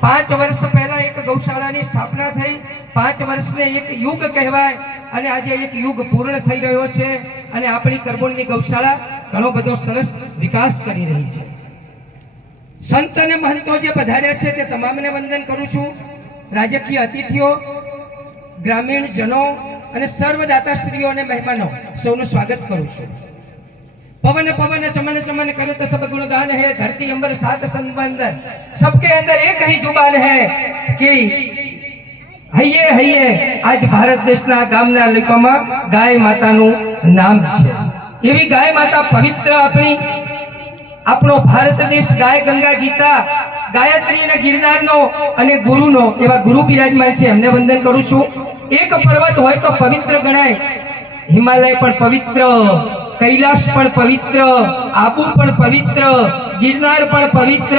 પાંચ વર્ષ પહેલા એક ગૌશાળાની સ્થાપના થઈ. પાંચ વર્ષને એક યુગ કહેવાય. અને આજે એક યુગ પૂર્ણ થઈ રહ્યો છે. અને આપણી કરબોળની ગૌશાળા ઘણો બધો સરસ વિકાસ કરી રહી છે. સંત અને મહંતો જે પધાર્યા છે તે તમામને વંદન કરું છું. રાજકીય અતિથિઓ ગ્રામીણ જનો અને સર્વદાતાશ્રીઓ અને મહેમાનો, સૌનું સ્વાગત કરું છું. पवन पवन चमन चमन करे तो सब गुणगान है धरती अंबर सात संबंध सबके अंदर एक ही जुबान है कि હૈયે હૈયે આજ ભારત દેશના ગામના લોકોમાં ગાય માતાનું નામ છે એવી ગાય માતા પવિત્ર આપણી આપણો ભારત દેશ ગાય ગંગા ગીતા ગાયત્રી અને ગિરનારનો અને ગુરુનો એવા ગુરુ બિરાજમાન છે એમને વંદન કરું છું એક પર્વત હોય તો પવિત્ર ગણાય હિમાલય પણ પવિત્ર કૈલાસ પણ પવિત્ર, આબુ પણ પવિત્ર, ગિરનાર પણ પવિત્ર,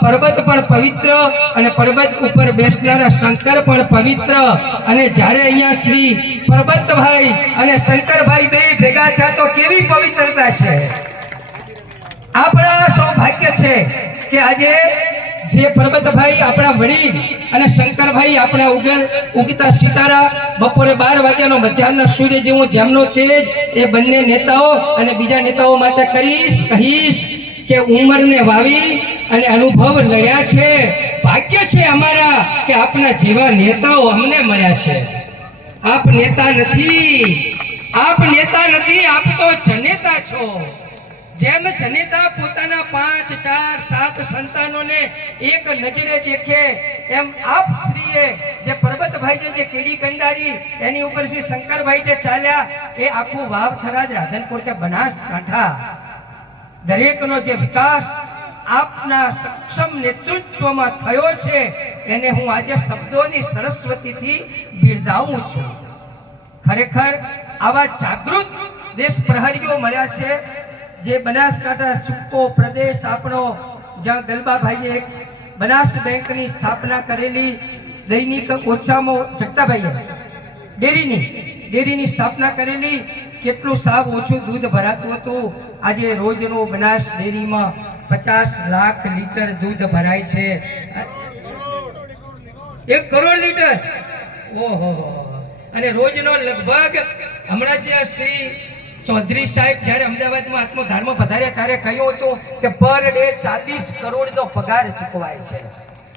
પર્વત પણ પવિત્ર અને પર્વત ઉપર બેસનારા શંકર પણ પવિત્ર. અને જ્યારે અહીંયા શ્રી પર્વતભાઈ અને શંકરભાઈ બે ભેગા થયા તો કેવી પવિત્રતા છે? આપણા સૌભાગ્ય છે કે આજે જે પર્વતભાઈ આપણા વડી અને શંકરભાઈ આપણા ઉગલ, ઉગતા સિતારા બપોરે બાર વાગ્યાનો મધ્યાહન સૂર્ય જેવું જેમનો તેજ એ બંને નેતાઓ અને બીજા નેતાઓ માટે કરીશ, કહીશ કે ઉંમરને વાવી અને અનુભવ લડ્યા છે. ભાગ્ય છે અમારા કે આપના જેવા નેતાઓ અમને મળ્યા છે. આપ નેતા નથી, આપ નેતા નથી, આપ તો જનેતા છો. જેમ જનેતા પોતાના પાંચ, ચાર, સાત સંતાનોને એક નજરે દેખે, એમ આપ શ્રીએ જે પર્વતભાઈ જે કેડી કંડારી, એની ઉપર શ્રી શંકરભાઈ જે ચાલ્યા, એ આખું વાવ જ રાધનપુર કે બનાસકાંઠા. દરેકનો જે વિકાસ આપના સક્ષમ નેતૃત્વમાં થયો છે, એને હું આજે શબ્દોની સરસ્વતીથી બિરદાવું છું. ખરેખર આવા જાગૃત દેશ પ્રહરીઓ મળ્યા છે જે બનાસકાંઠા સૂકો પ્રદેશ આપણો, જ્યાં ગલબાભાઈએ બનાસ બેંકની સ્થાપના કરેલી, દૈનિક ઓછામાં જગતાભાઈએ, ડેરીની ડેરીની સ્થાપના કરેલી, કેટલું સાવ ઓછું દૂધ ભરાતું હતું. આજે રોજનો બનાસ ડેરીમાં પચાસ લાખ લીટર દૂધ ભરાય છે. એક કરોડ લીટર? ઓહો. અને રોજનો લગભગ, હમણાં જે શ્રી ચૌધરી સાહેબ જ્યારે અમદાવાદમાં આત્મધારમાં પધાર્યા ત્યારે કહ્યું હતું કે પર ડે ચાલીસ કરોડનો પગાર ચૂકવાય છે.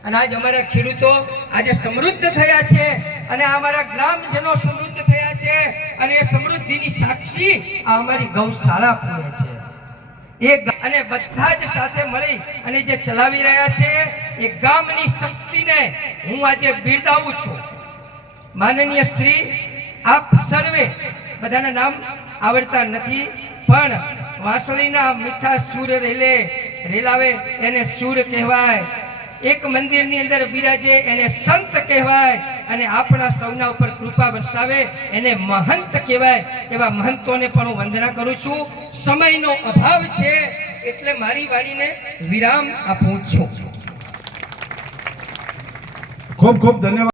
અને આજ અમારા ખેડૂતો આજે સમૃદ્ધ થયા છે અને અમારા ગ્રામજનો સમૃદ્ધ થયા છે અને એ સમૃદ્ધિની સાક્ષી આ અમારી ગૌશાળા પૂરે છે. એ અને બધા જ સાથે મળી અને જે ચલાવી રહ્યા છે એ ગામની શક્તિને હું આજે બિરદાવું છું. માનનીય શ્રી, આપ સર્વે બધાના નામ આવડતા નથી, પણ વાંસળીના મીઠા સૂર રેલે, રેલાવે એને સૂર કહેવાય. એક મંદિરની અંદર બિરાજે એને સંત કહેવાય અને આપણા સૌના ઉપર કૃપા વરસાવે એને મહંત કહેવાય. એવા મહંતોને પણ હું વંદના કરું છું. સમયનો અભાવ છે એટલે મારી વાણીને વિરામ આપું છું. ખૂબ ખૂબ ધન્યવાદ.